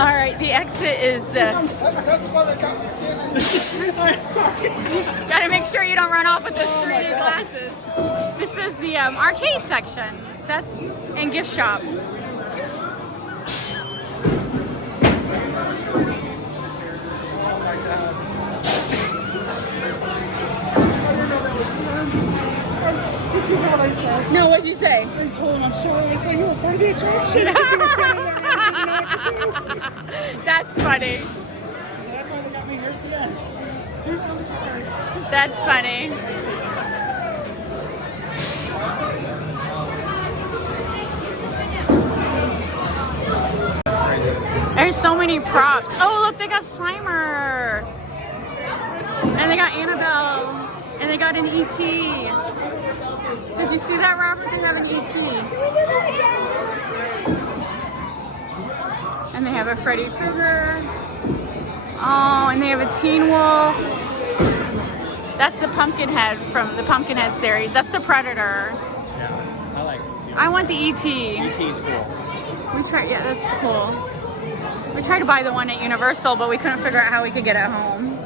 All right, the exit is the. I'm sorry, that's why they got me standing. I'm sorry. Gotta make sure you don't run off with those 3D glasses. This is the arcade section. That's and gift shop. You know what I said? No, what'd you say? I told him I'm sorry. I thought you were part of the attraction. You were standing there. I didn't know what to do. That's funny. So that's why they got me here at the end. I'm sorry. That's funny. There's so many props. Oh, look, they got Slimer. And they got Annabelle. And they got an E.T. Did you see that, Robert? They have an E.T. And they have a Freddy Krueger. Oh, and they have a Teen Wolf. That's the Pumpkinhead from the Pumpkinhead series. That's the Predator. Yeah, I like it. I want the E.T. E.T.'s cool. We tried, yeah, that's cool. We tried to buy the one at Universal, but we couldn't figure out how we could get it home.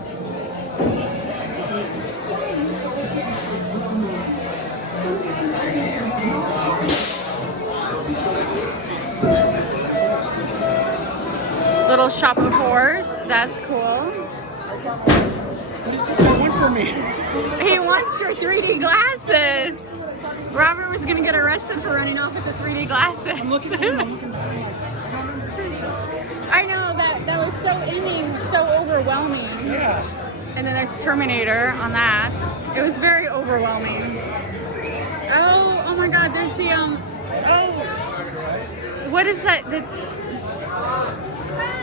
Little shop of horrors, that's cool. What is this guy want from me? He wants your 3D glasses. Robert was gonna get arrested for running off with the 3D glasses. I'm looking at him. I'm looking at him. I know that was so inning, so overwhelming. Yeah. And then there's Terminator on that. It was very overwhelming. Oh my God, there's the what is that?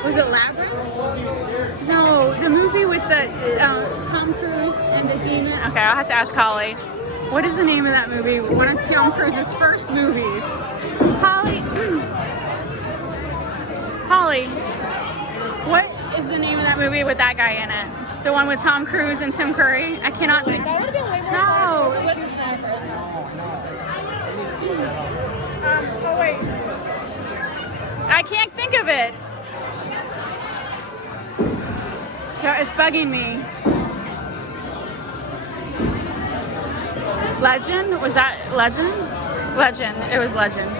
Was it Labyrinth? No, the movie with the Tom Cruise and the demon. Okay, I'll have to ask Holly. What is the name of that movie? One of Tom Cruise's first movies. Holly, Holly, what is the name of that movie with that guy in it? The one with Tom Cruise and Tim Curry? I cannot think. That would have been way more No. fun. It wasn't that. Oh wait. I can't think of it. It's bugging me. Legend? Was that Legend? Legend. It was Legend.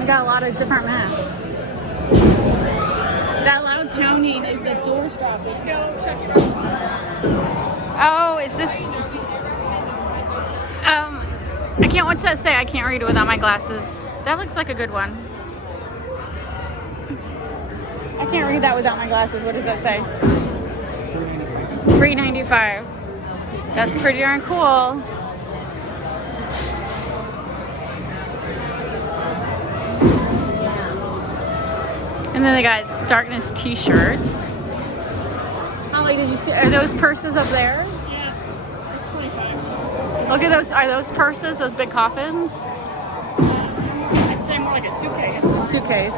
We got a lot of different maps. That loud pounding is the door stop. Let's go check it out. Oh, is this? I can't. What's that say? I can't read it without my glasses. That looks like a good one. I can't read that without my glasses. What does that say? $3.95. That's pretty darn cool. And then they got Darkness t-shirts. Holly, did you see? Are those purses up there? Yeah, it's 25. Look at those. Are those purses? Those big coffins? I'd say more like a suitcase. Suitcase.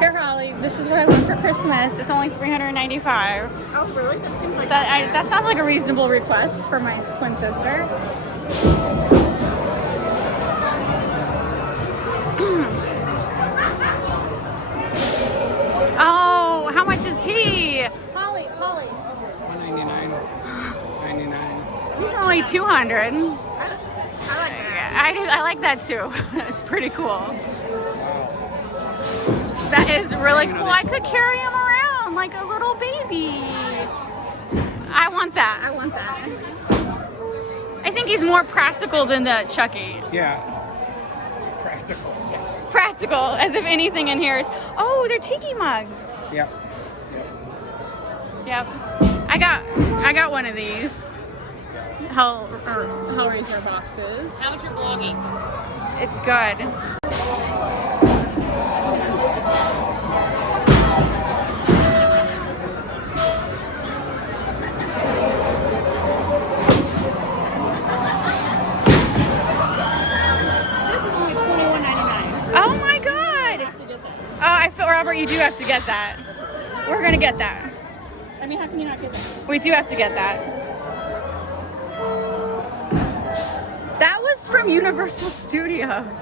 Here, Holly. This is what I want for Christmas. It's only $395. Oh, really? That seems like That sounds like a reasonable request for my twin sister. Oh, how much is he? Holly. $199. $99. He's only $200. I like that too. It's pretty cool. That is really cool. I could carry him around like a little baby. I want that. I think he's more practical than the Chucky. Yeah. Practical. Practical, as if anything in here is. Oh, they're tiki mugs. Yep. Yep. I got one of these. Hellraiser boxes. How's your vlogging? It's good. This is only $21.99. Oh my God! I have to get that. Oh, I feel, Robert, you do have to get that. We're gonna get that. I mean, how can you not get that? We do have to get that. That was from Universal Studios.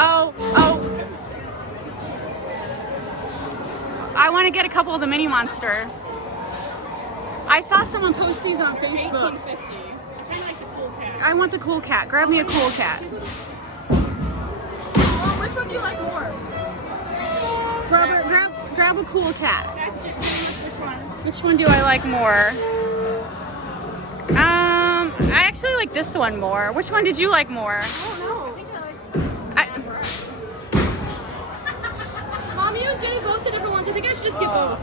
Oh. I want to get a couple of the Mini Monster. I saw someone post these on Facebook. 1850. I kind of like the cool cat. I want the cool cat. Grab me a cool cat. Well, which one do you like more? Grab a cool cat. Guys, which one? Which one do I like more? I actually like this one more. Which one did you like more? I don't know. Mommy and Jenny both said different ones. I think I should just get both.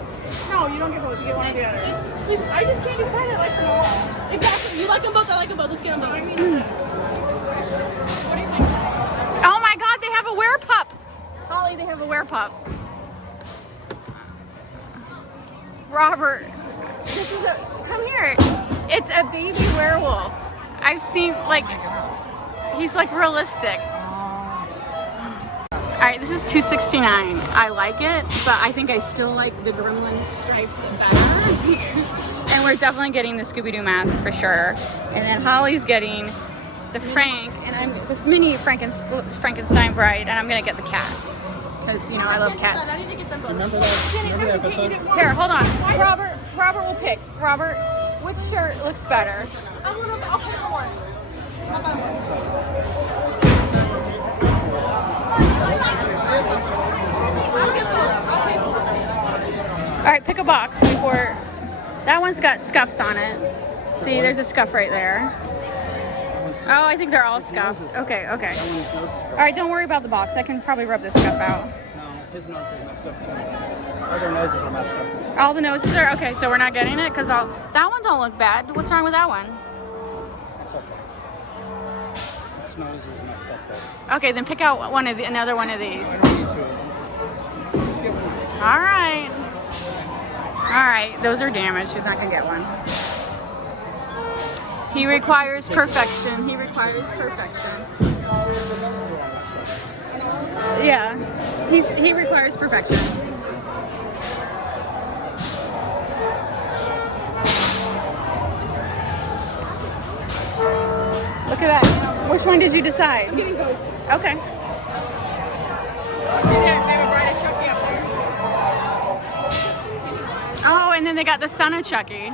No, you don't get both. You get one or the other. Please. I just can't decide. I like them all. Exactly. You like them both. I like them both. Let's get them both. What do you think? Oh my God, they have a werepup. Holly, they have a werepup. Robert, come here. It's a baby werewolf. I've seen, like, he's like realistic. All right, this is $2.69. I like it, but I think I still like the gremlin stripes better. And we're definitely getting the Scooby-Doo mask for sure. And then Holly's getting the Frank, and I'm the mini Frankenstein bride, and I'm gonna get the cat. Because, you know, I love cats. I need to get them both. Remember that episode? Here, hold on. Robert will pick. Robert, which shirt looks better? I'll pay for one. I'll buy one. I'll get both. I'll pay for one. All right, pick a box before. That one's got scuffs on it. See, there's a scuff right there. Oh, I think they're all scuffed. Okay. All right, don't worry about the box. I can probably rub this scuff out. No, his nose is messed up too. Other noses are messed up. All the noses are okay, so we're not getting it because that one don't look bad. What's wrong with that one? It's okay. His nose is messed up though. Okay, then pick out another one of these. I don't need two of them. Just get one. All right, those are damaged. She's not gonna get one. He requires perfection. Yeah, he requires perfection. Look at that. Which one did you decide? I'm getting both. Okay. See there? They have a bride of Chucky up there. Oh, and then they got the son of Chucky.